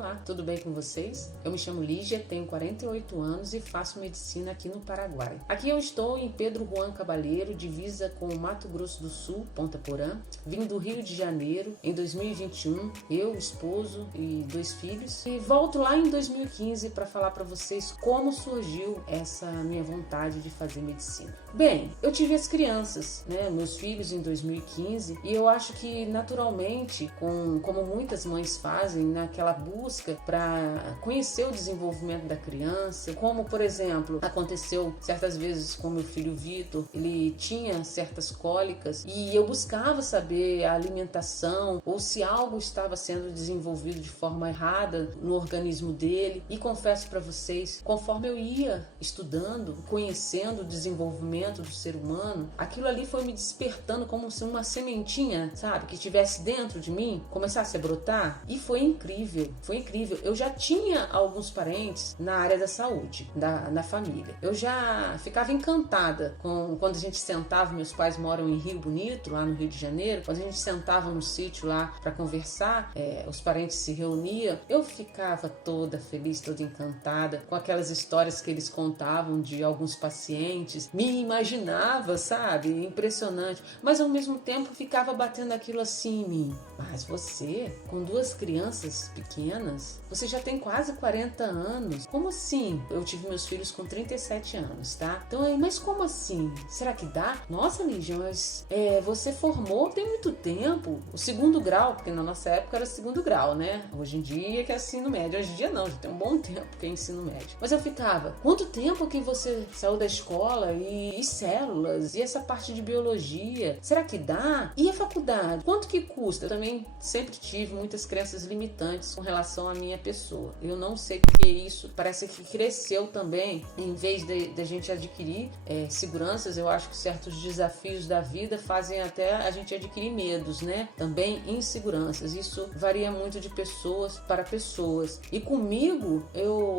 Olá, tudo bem com vocês? Eu me chamo Lígia, tenho 48 anos e faço medicina aqui no Paraguai. Aqui eu estou em Pedro Juan Cabaleiro, divisa com o Mato Grosso do Sul, Ponta Porã. Vim do Rio de Janeiro em 2021, eu, esposo e 2 filhos. E volto lá em 2015 para falar para vocês como surgiu essa minha vontade de fazer medicina. Bem, eu tive as crianças, meus filhos em 2015, e eu acho que naturalmente, como muitas mães fazem, naquela busca para conhecer o desenvolvimento da criança, como por exemplo aconteceu certas vezes com meu filho Vitor, ele tinha certas cólicas e eu buscava saber a alimentação ou se algo estava sendo desenvolvido de forma errada no organismo dele, e confesso para vocês, conforme eu ia estudando, conhecendo o desenvolvimento do ser humano, aquilo ali foi me despertando como se uma sementinha, sabe, que estivesse dentro de mim, começasse a brotar, e foi incrível, foi incrível. Eu já tinha alguns parentes na área da saúde, na família. Eu já ficava encantada quando a gente sentava, meus pais moram em Rio Bonito, lá no Rio de Janeiro, quando a gente sentava no sítio lá para conversar, os parentes se reuniam, eu ficava toda feliz, toda encantada com aquelas histórias que eles contavam de alguns pacientes, me imaginava, sabe, impressionante, mas ao mesmo tempo ficava batendo aquilo assim em mim. Mas você, com 2 crianças pequenas, você já tem quase 40 anos. Como assim? Eu tive meus filhos com 37 anos, tá? Então, mas como assim? Será que dá? Nossa, Lígia, mas você formou tem muito tempo. O 2º grau, porque na nossa época era 2º grau, né? Hoje em dia que é ensino médio. Hoje em dia não, já tem um bom tempo que é ensino médio. Mas eu ficava, quanto tempo que você saiu da escola e células, e essa parte de biologia? Será que dá? E a faculdade? Quanto que custa? Eu também sempre tive muitas crenças limitantes com relação à minha pessoa. Eu não sei porque isso parece que cresceu também, em vez da gente adquirir seguranças. Eu acho que certos desafios da vida fazem até a gente adquirir medos, também inseguranças. Isso varia muito de pessoas para pessoas. E comigo,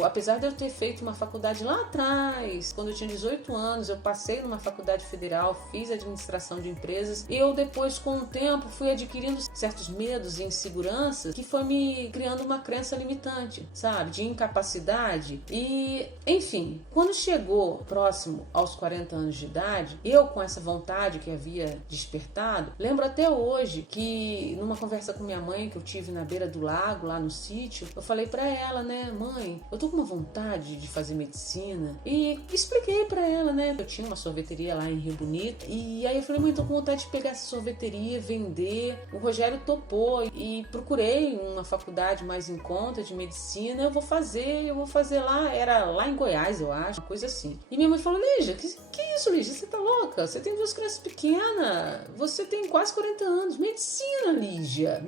apesar de eu ter feito uma faculdade lá atrás, quando eu tinha 18 anos, eu passei numa faculdade federal, fiz administração de empresas, e eu depois, com o tempo, fui adquirindo certos medos e inseguranças que foi me criando uma crença limitante, sabe, de incapacidade. E, enfim, quando chegou próximo aos 40 anos de idade, eu com essa vontade que havia despertado, lembro até hoje que numa conversa com minha mãe que eu tive na beira do lago, lá no sítio, eu falei pra ela, mãe, eu tô com uma vontade de fazer medicina, e expliquei pra ela, eu tinha uma sorveteria lá em Rio Bonito, e aí eu falei, mãe, tô com vontade de pegar essa sorveteria, vender. O Rogério topou e procurei uma faculdade mais em conta de medicina, eu vou fazer lá, era lá em Goiás, eu acho, uma coisa assim. E minha mãe falou, Lígia, que isso, Lígia, você tá louca? Você tem 2 crianças pequenas, você tem quase 40 anos, medicina, Lígia,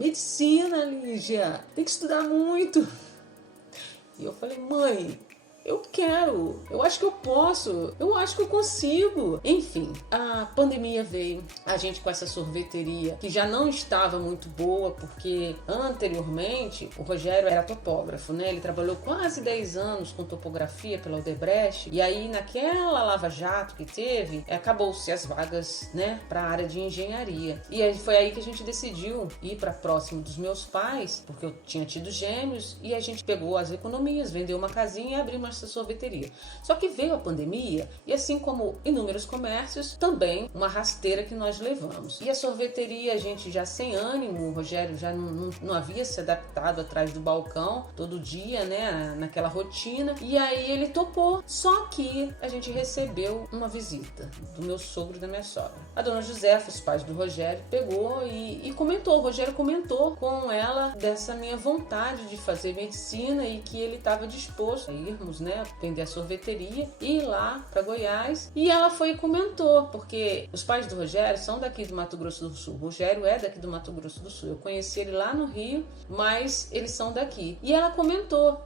tem que estudar muito. E eu falei, mãe, eu quero, eu acho que eu posso, eu acho que eu consigo. Enfim, a pandemia veio, a gente com essa sorveteria que já não estava muito boa, porque anteriormente o Rogério era topógrafo, Ele trabalhou quase 10 anos com topografia pela Odebrecht, e aí naquela lava-jato que teve, acabou-se as vagas, para a área de engenharia. E aí foi aí que a gente decidiu ir para próximo dos meus pais, porque eu tinha tido gêmeos, e a gente pegou as economias, vendeu uma casinha e abriu uma sorveteria. Só que veio a pandemia e, assim como inúmeros comércios, também uma rasteira que nós levamos. E a sorveteria, a gente já sem ânimo, o Rogério já não havia se adaptado atrás do balcão todo dia, naquela rotina, e aí ele topou. Só que a gente recebeu uma visita do meu sogro e da minha sogra. A dona Josefa, os pais do Rogério, pegou e comentou, o Rogério comentou com ela dessa minha vontade de fazer medicina e que ele estava disposto a irmos, vender a sorveteria e ir lá para Goiás. E ela foi e comentou, porque os pais do Rogério são daqui do Mato Grosso do Sul. O Rogério é daqui do Mato Grosso do Sul. Eu conheci ele lá no Rio, mas eles são daqui. E ela comentou,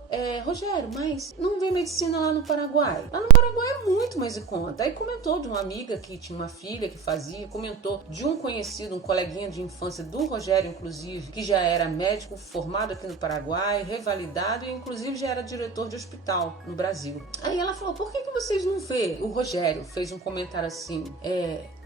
Rogério, mas não vem medicina lá no Paraguai? Lá no Paraguai é muito mais em conta. Aí comentou de uma amiga que tinha uma filha que fazia, comentou de um conhecido, um coleguinha de infância do Rogério, inclusive, que já era médico formado aqui no Paraguai, revalidado, e inclusive já era diretor de hospital no Brasil. Aí ela falou, por que vocês não vê? O Rogério fez um comentário assim,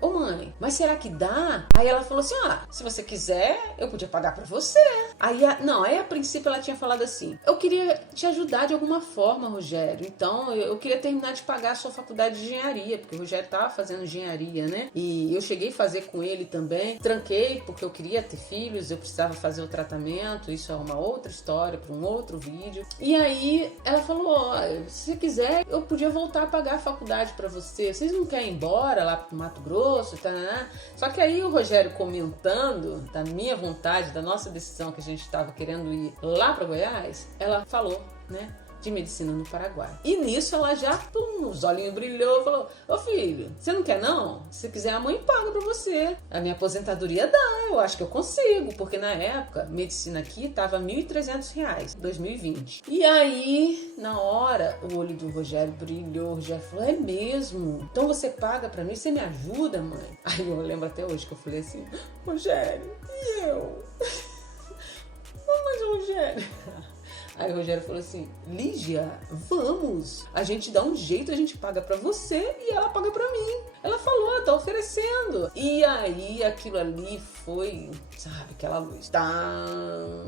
ô mãe, mas será que dá? Aí ela falou assim, se você quiser, eu podia pagar pra você. Aí a princípio ela tinha falado assim: eu queria te ajudar de alguma forma, Rogério. Então eu queria terminar de pagar a sua faculdade de engenharia, porque o Rogério tava fazendo engenharia, né? E eu cheguei a fazer com ele também. Tranquei porque eu queria ter filhos, eu precisava fazer o tratamento. Isso é uma outra história para um outro vídeo. E aí ela falou: ó, se você quiser, eu podia voltar a pagar a faculdade para você. Vocês não querem ir embora lá pro Mato Grosso? Tá, né? Só que aí o Rogério, comentando da minha vontade, da nossa decisão que a gente estava querendo ir lá para Goiás, ela falou, né, de medicina no Paraguai. E nisso ela já, os olhinhos brilhou, falou: ô filho, você não quer não? Se quiser a mãe paga pra você. A minha aposentadoria dá, eu acho que eu consigo, porque na época, medicina aqui tava R$ 1.300, 2020. E aí, na hora, o olho do Rogério brilhou, o Rogério falou: é mesmo? Então você paga pra mim, você me ajuda, mãe? Aí eu lembro até hoje que eu falei assim: Rogério, e eu? Mas Rogério... Aí o Rogério falou assim: Lígia, vamos, a gente dá um jeito, a gente paga pra você e ela paga pra mim. Ela falou: tá oferecendo. E aí aquilo ali foi, sabe, aquela luz. Tá,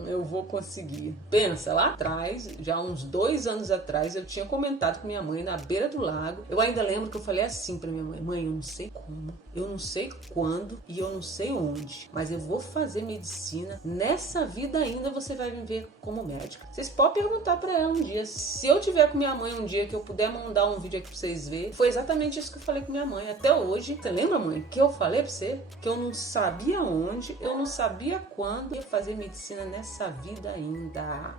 eu vou conseguir. Pensa, lá atrás, já uns 2 anos atrás, eu tinha comentado com minha mãe na beira do lago. Eu ainda lembro que eu falei assim pra minha mãe: mãe, eu não sei como, eu não sei quando e eu não sei onde, mas eu vou fazer medicina. Nessa vida ainda você vai me ver como médica. Vocês podem perguntar pra ela um dia. Se eu tiver com minha mãe um dia que eu puder mandar um vídeo aqui pra vocês verem, foi exatamente isso que eu falei com minha mãe. Até hoje, você lembra, mãe, que eu falei pra você que eu não sabia onde, eu não sabia quando ia fazer medicina nessa vida ainda.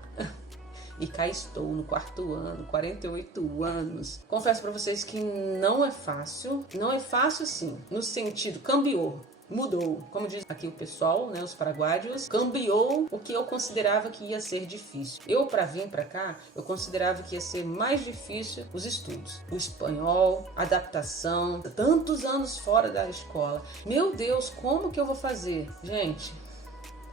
E cá estou no 4º ano, 48 anos. Confesso pra vocês que não é fácil. Não é fácil, sim, no sentido, cambiou. Mudou, como diz aqui o pessoal, né, os paraguaios, cambiou o que eu considerava que ia ser difícil. Eu, para vir para cá, eu considerava que ia ser mais difícil os estudos. O espanhol, adaptação, tantos anos fora da escola. Meu Deus, como que eu vou fazer? Gente,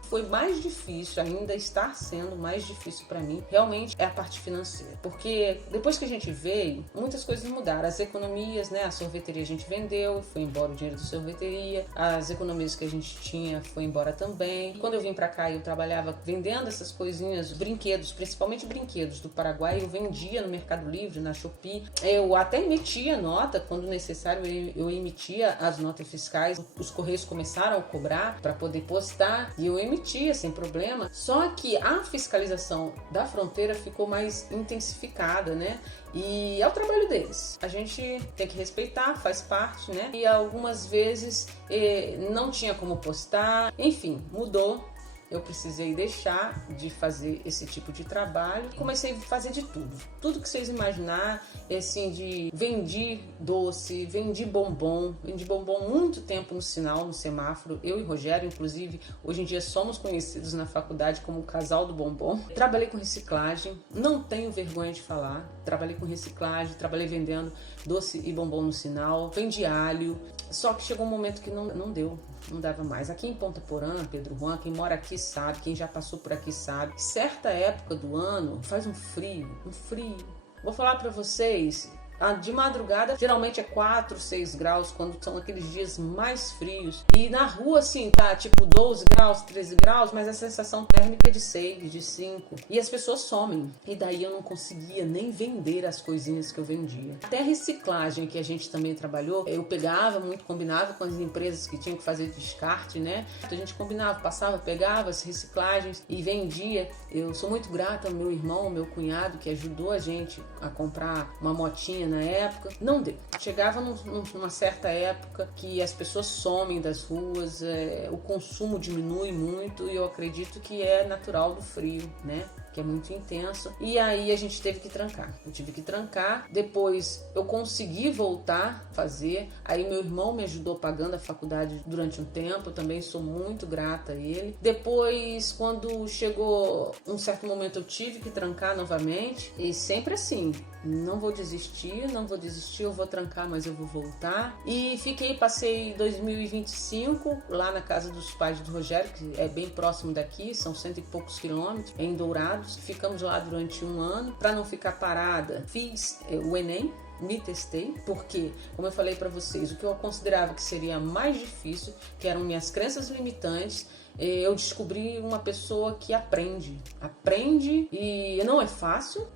foi mais difícil, ainda está sendo mais difícil para mim, realmente é a parte financeira. Porque depois que a gente veio, muitas coisas mudaram. As economias, né? A sorveteria a gente vendeu, foi embora o dinheiro da sorveteria. As economias que a gente tinha foi embora também. Quando eu vim para cá, eu trabalhava vendendo essas coisinhas, brinquedos, principalmente brinquedos do Paraguai. Eu vendia no Mercado Livre, na Shopee. Eu até emitia nota, quando necessário eu emitia as notas fiscais. Os correios começaram a cobrar para poder postar e eu emitia sem problema, só que a fiscalização da fronteira ficou mais intensificada, né? E é o trabalho deles. A gente tem que respeitar, faz parte, né? E algumas vezes não tinha como postar, enfim, mudou. Eu precisei deixar de fazer esse tipo de trabalho. Comecei a fazer de tudo. Tudo que vocês imaginar, assim, vendi doce, vendi bombom muito tempo no sinal, no semáforo. Eu e Rogério, inclusive, hoje em dia somos conhecidos na faculdade como o casal do bombom. Trabalhei com reciclagem, não tenho vergonha de falar. Trabalhei com reciclagem, trabalhei vendendo doce e bombom no sinal, vendi alho. Só que chegou um momento que não deu. Não dava mais. Aqui em Ponta Porã, Pedro Juan, quem mora aqui sabe, quem já passou por aqui sabe. Certa época do ano faz um frio. Vou falar pra vocês, de madrugada geralmente é 4, 6 graus, quando são aqueles dias mais frios. E na rua, assim, tá tipo 12 graus, 13 graus, mas a sensação térmica é de 6, de 5. E as pessoas somem. E daí eu não conseguia nem vender as coisinhas que eu vendia. Até a reciclagem que a gente também trabalhou, eu pegava muito, combinava com as empresas que tinham que fazer descarte, né? Então a gente combinava, passava, pegava as reciclagens e vendia. Eu sou muito grata ao meu irmão, meu cunhado, que ajudou a gente a comprar uma motinha na época. Não deu. Chegava numa certa época que as pessoas somem das ruas, o consumo diminui muito e eu acredito que é natural do frio, né? Que é muito intenso. E aí a gente teve que trancar. Eu tive que trancar. Depois eu consegui voltar a fazer. Aí meu irmão me ajudou pagando a faculdade durante um tempo. Eu também sou muito grata a ele. Depois, quando chegou um certo momento, eu tive que trancar novamente. E sempre assim, não vou desistir, eu vou trancar, mas eu vou voltar. E passei 2025 lá na casa dos pais do Rogério, que é bem próximo daqui, são 100 e poucos quilômetros, em Dourados. Ficamos lá durante 1 ano. Para não ficar parada, fiz o Enem. Me testei, porque, como eu falei para vocês, o que eu considerava que seria mais difícil, que eram minhas crenças limitantes, eu descobri uma pessoa que aprende e não é fácil,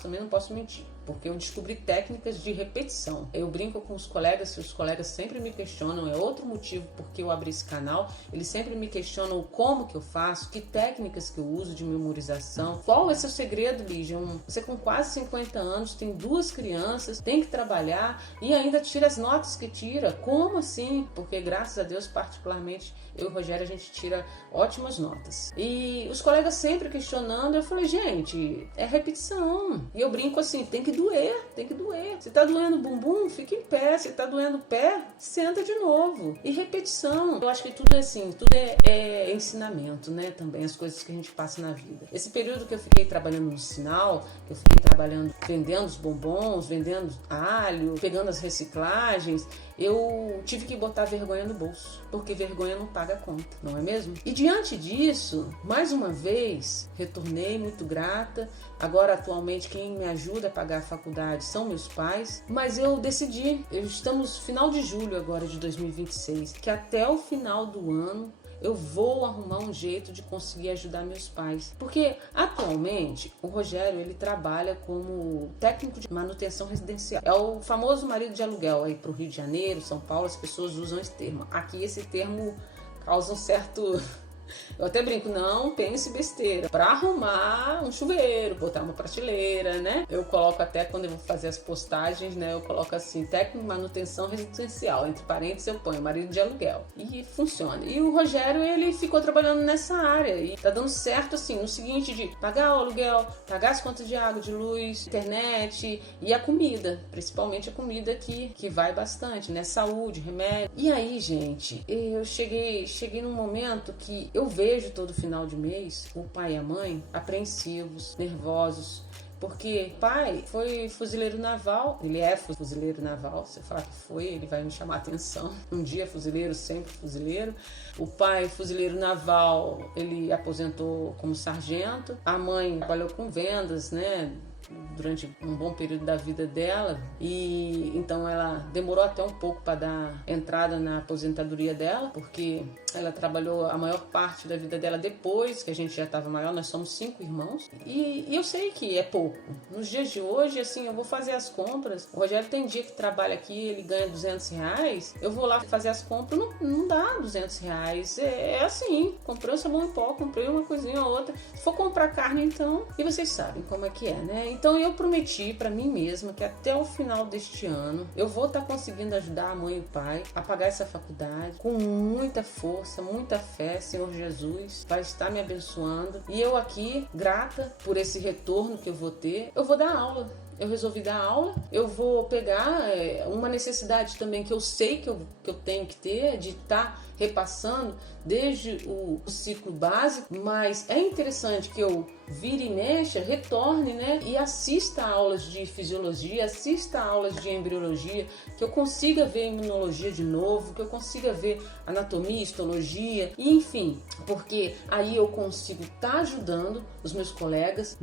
também não posso mentir. Porque eu descobri técnicas de repetição. Eu brinco com os colegas, sempre me questionam, é outro motivo porque eu abri esse canal, eles sempre me questionam como que eu faço, que técnicas que eu uso de memorização. Qual é seu segredo, Lígia? Você com quase 50 anos, tem 2 crianças, tem que trabalhar e ainda tira as notas que tira. Como assim? Porque graças a Deus, particularmente, eu e o Rogério, a gente tira ótimas notas. E os colegas sempre questionando, eu falei, gente, é repetição. E eu brinco assim, tem que doer. Se tá doendo o bumbum, fica em pé. Se tá doendo o pé, senta de novo. E repetição. Eu acho que tudo é assim, tudo é ensinamento, né? Também as coisas que a gente passa na vida. Esse período que eu fiquei trabalhando no sinal, que eu fiquei trabalhando, vendendo os bombons, vendendo alho, pegando as reciclagens, eu tive que botar vergonha no bolso, porque vergonha não paga a conta, não é mesmo? E diante disso, mais uma vez, retornei muito grata. Agora, atualmente, quem me ajuda a pagar a faculdade são meus pais, mas eu decidi, estamos no final de julho agora de 2026, que até o final do ano eu vou arrumar um jeito de conseguir ajudar meus pais. Porque, atualmente, o Rogério, ele trabalha como técnico de manutenção residencial. É o famoso marido de aluguel aí pro Rio de Janeiro, São Paulo, as pessoas usam esse termo. Aqui esse termo causa um certo... Eu até brinco, não pense besteira. Para arrumar um chuveiro, botar uma prateleira, né? Eu coloco até quando eu vou fazer as postagens, né? Eu coloco assim, técnico de manutenção residencial. Entre parênteses eu ponho marido de aluguel. E funciona. E o Rogério, ele ficou trabalhando nessa área. E tá dando certo assim, no seguinte de pagar o aluguel, pagar as contas de água, de luz, internet e a comida. Principalmente a comida que vai bastante, né? Saúde, remédio. E aí, gente, eu cheguei num momento que eu vejo todo final de mês o pai e a mãe apreensivos, nervosos, porque o pai foi fuzileiro naval, ele é fuzileiro naval, se eu falar que foi, ele vai me chamar a atenção. Um dia fuzileiro, sempre fuzileiro. O pai, fuzileiro naval, ele aposentou como sargento. A mãe trabalhou com vendas, né? Durante um bom período da vida dela, e então ela demorou até um pouco para dar entrada na aposentadoria dela, porque ela trabalhou a maior parte da vida dela depois que a gente já estava maior. Nós somos 5 irmãos e eu sei que é pouco. Nos dias de hoje, assim, eu vou fazer as compras. O Rogério tem dia que trabalha aqui, ele ganha R$200, eu vou lá fazer as compras, não dá R$200. É assim, comprei um sabão em pó, comprei uma coisinha ou outra. Se for comprar carne, então, e vocês sabem como é que é, né? Então eu prometi para mim mesma que até o final deste ano eu vou estar conseguindo ajudar a mãe e o pai a pagar essa faculdade com muita força, muita fé. Senhor Jesus vai estar me abençoando e eu aqui, grata por esse retorno que eu vou ter, eu vou dar aula. Eu resolvi dar aula, eu vou pegar uma necessidade também que eu sei que eu tenho que ter, de estar repassando desde o ciclo básico, mas é interessante que eu vire e mexa, retorne, né? E assista a aulas de fisiologia, assista a aulas de embriologia, que eu consiga ver imunologia de novo, que eu consiga ver anatomia, histologia, e enfim, porque aí eu consigo estar ajudando os meus colegas,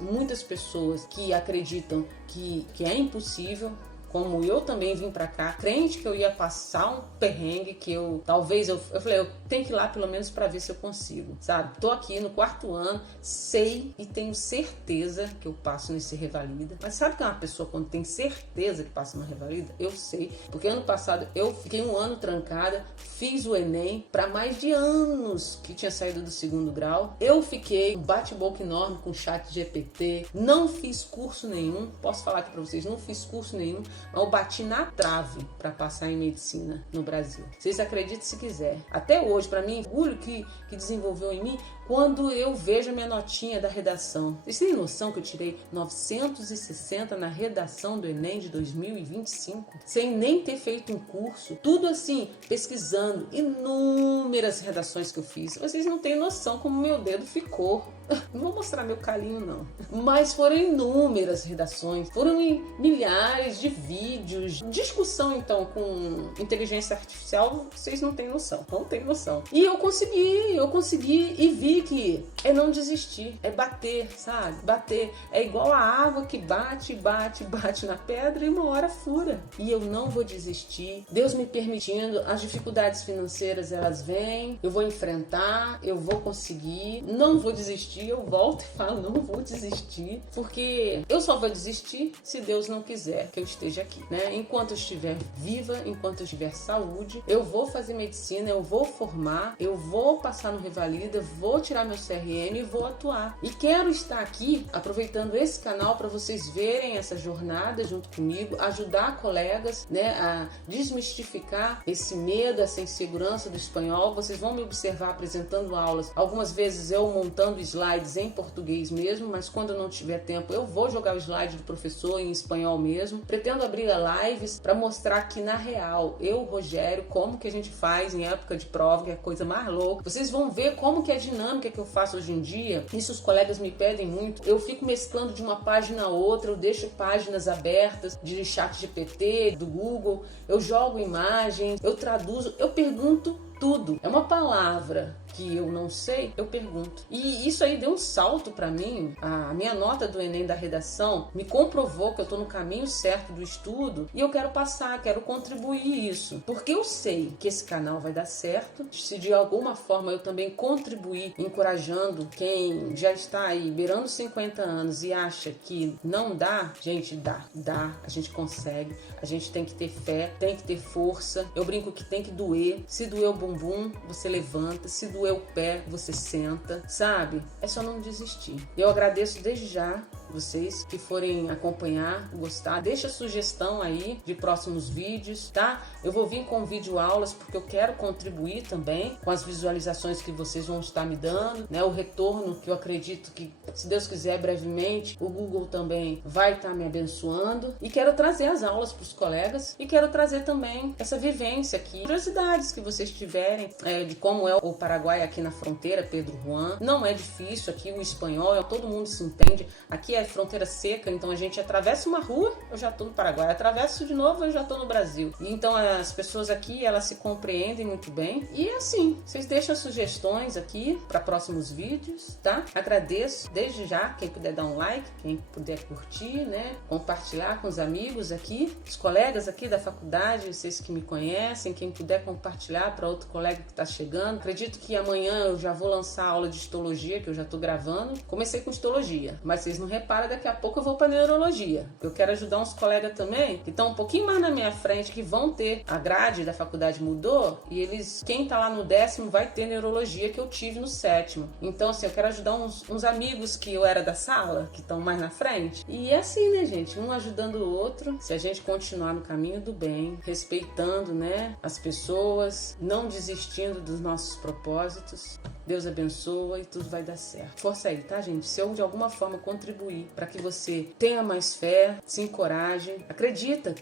muitas pessoas que acreditam que é impossível. Como eu também vim pra cá, crente que eu ia passar um perrengue, que eu falei, eu tenho que ir lá pelo menos pra ver se eu consigo, sabe? Tô aqui no 4º ano, sei e tenho certeza que eu passo nesse revalida. Mas sabe que é uma pessoa quando tem certeza que passa uma revalida? Eu sei, porque ano passado eu fiquei 1 ano trancada, fiz o Enem pra mais de anos que tinha saído do 2º grau. Eu fiquei um bate-boca enorme com o chat GPT, não fiz curso nenhum, posso falar aqui pra vocês, não fiz curso nenhum. Eu bati na trave para passar em medicina no Brasil. Vocês acreditem se quiser. Até hoje, para mim, o orgulho que desenvolveu em mim quando eu vejo a minha notinha da redação. Vocês têm noção que eu tirei 960 na redação do Enem de 2025? Sem nem ter feito um curso. Tudo assim, pesquisando inúmeras redações que eu fiz. Vocês não têm noção como meu dedo ficou. Não vou mostrar meu calinho, não. Mas foram inúmeras redações. Foram milhares de vídeos. Discussão, então, com inteligência artificial, vocês não têm noção. Não têm noção. E eu consegui e vi descobri que é não desistir, é bater, sabe? Bater. É igual a água que bate, bate, bate na pedra e uma hora fura. E eu não vou desistir. Deus me permitindo, as dificuldades financeiras elas vêm, eu vou enfrentar, eu vou conseguir, não vou desistir. Eu volto e falo, não vou desistir, porque eu só vou desistir se Deus não quiser que eu esteja aqui, né? Enquanto eu estiver viva, enquanto eu tiver saúde, eu vou fazer medicina, eu vou formar, eu vou passar no Revalida, vou tirar meu CRM e vou atuar. E quero estar aqui aproveitando esse canal para vocês verem essa jornada junto comigo, ajudar colegas, né, a desmistificar esse medo, essa insegurança do espanhol. Vocês vão me observar apresentando aulas, algumas vezes eu montando slides em português mesmo, mas quando eu não tiver tempo eu vou jogar o slide do professor em espanhol mesmo. Pretendo abrir lives para mostrar que na real, eu, Rogério, como que a gente faz em época de prova, que é a coisa mais louca. Vocês vão ver como que é a dinâmica que eu faço hoje em dia. Isso os colegas me pedem muito. Eu fico mesclando de uma página a outra, eu deixo páginas abertas de chat GPT, do Google, eu jogo imagens, eu traduzo, eu pergunto tudo. É uma palavra que eu não sei, eu pergunto. E isso aí deu um salto para mim. A minha nota do Enem da redação me comprovou que eu tô no caminho certo do estudo e eu quero passar, quero contribuir isso. Porque eu sei que esse canal vai dar certo. Se de alguma forma eu também contribuir, encorajando quem já está aí beirando 50 anos e acha que não dá, gente, dá, a gente consegue. A gente tem que ter fé, tem que ter força. Eu brinco que tem que doer. Se doer o bumbum, você levanta. Se doer o pé, você senta, sabe? É só não desistir. Eu agradeço desde já vocês que forem acompanhar, gostar. Deixa sugestão aí de próximos vídeos, tá? Eu vou vir com vídeo aulas porque eu quero contribuir também com as visualizações que vocês vão estar me dando, né? O retorno que eu acredito que, se Deus quiser, brevemente, o Google também vai estar me abençoando. E quero trazer as aulas para os colegas e quero trazer também essa vivência aqui, curiosidades que vocês tiverem de como é o Paraguai aqui na fronteira, Pedro Juan. Não é difícil aqui, o espanhol, todo mundo se entende. Aqui é fronteira seca, então a gente atravessa uma rua, eu já tô no Paraguai, atravesso de novo, eu já tô no Brasil. E então as pessoas aqui, elas se compreendem muito bem. E assim, vocês deixam sugestões aqui para próximos vídeos, tá? Agradeço desde já, quem puder dar um like, quem puder curtir, né? Compartilhar com os amigos aqui, os colegas aqui da faculdade, vocês que me conhecem, quem puder compartilhar para outro colega que tá chegando. Acredito que amanhã eu já vou lançar a aula de histologia, que eu já tô gravando. Comecei com histologia, mas vocês não reparam, daqui a pouco eu vou para neurologia. Eu quero ajudar uns colegas também que estão um pouquinho mais na minha frente, que vão ter, a grade da faculdade mudou e eles, quem tá lá no 10º vai ter neurologia que eu tive no 7º. Então assim, eu quero ajudar uns amigos que eu era da sala, que estão mais na frente. E é assim, né, gente? Um ajudando o outro. Se a gente continuar no caminho do bem, respeitando, né, as pessoas, não desistindo dos nossos propósitos, Deus abençoa e tudo vai dar certo. Força aí, tá, gente? Se eu de alguma forma contribuir para que você tenha mais fé, se encoraje, acredita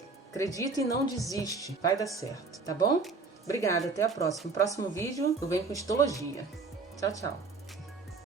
e não desiste. Vai dar certo, tá bom? Obrigada, até a próxima. No próximo vídeo eu venho com histologia. Tchau, tchau.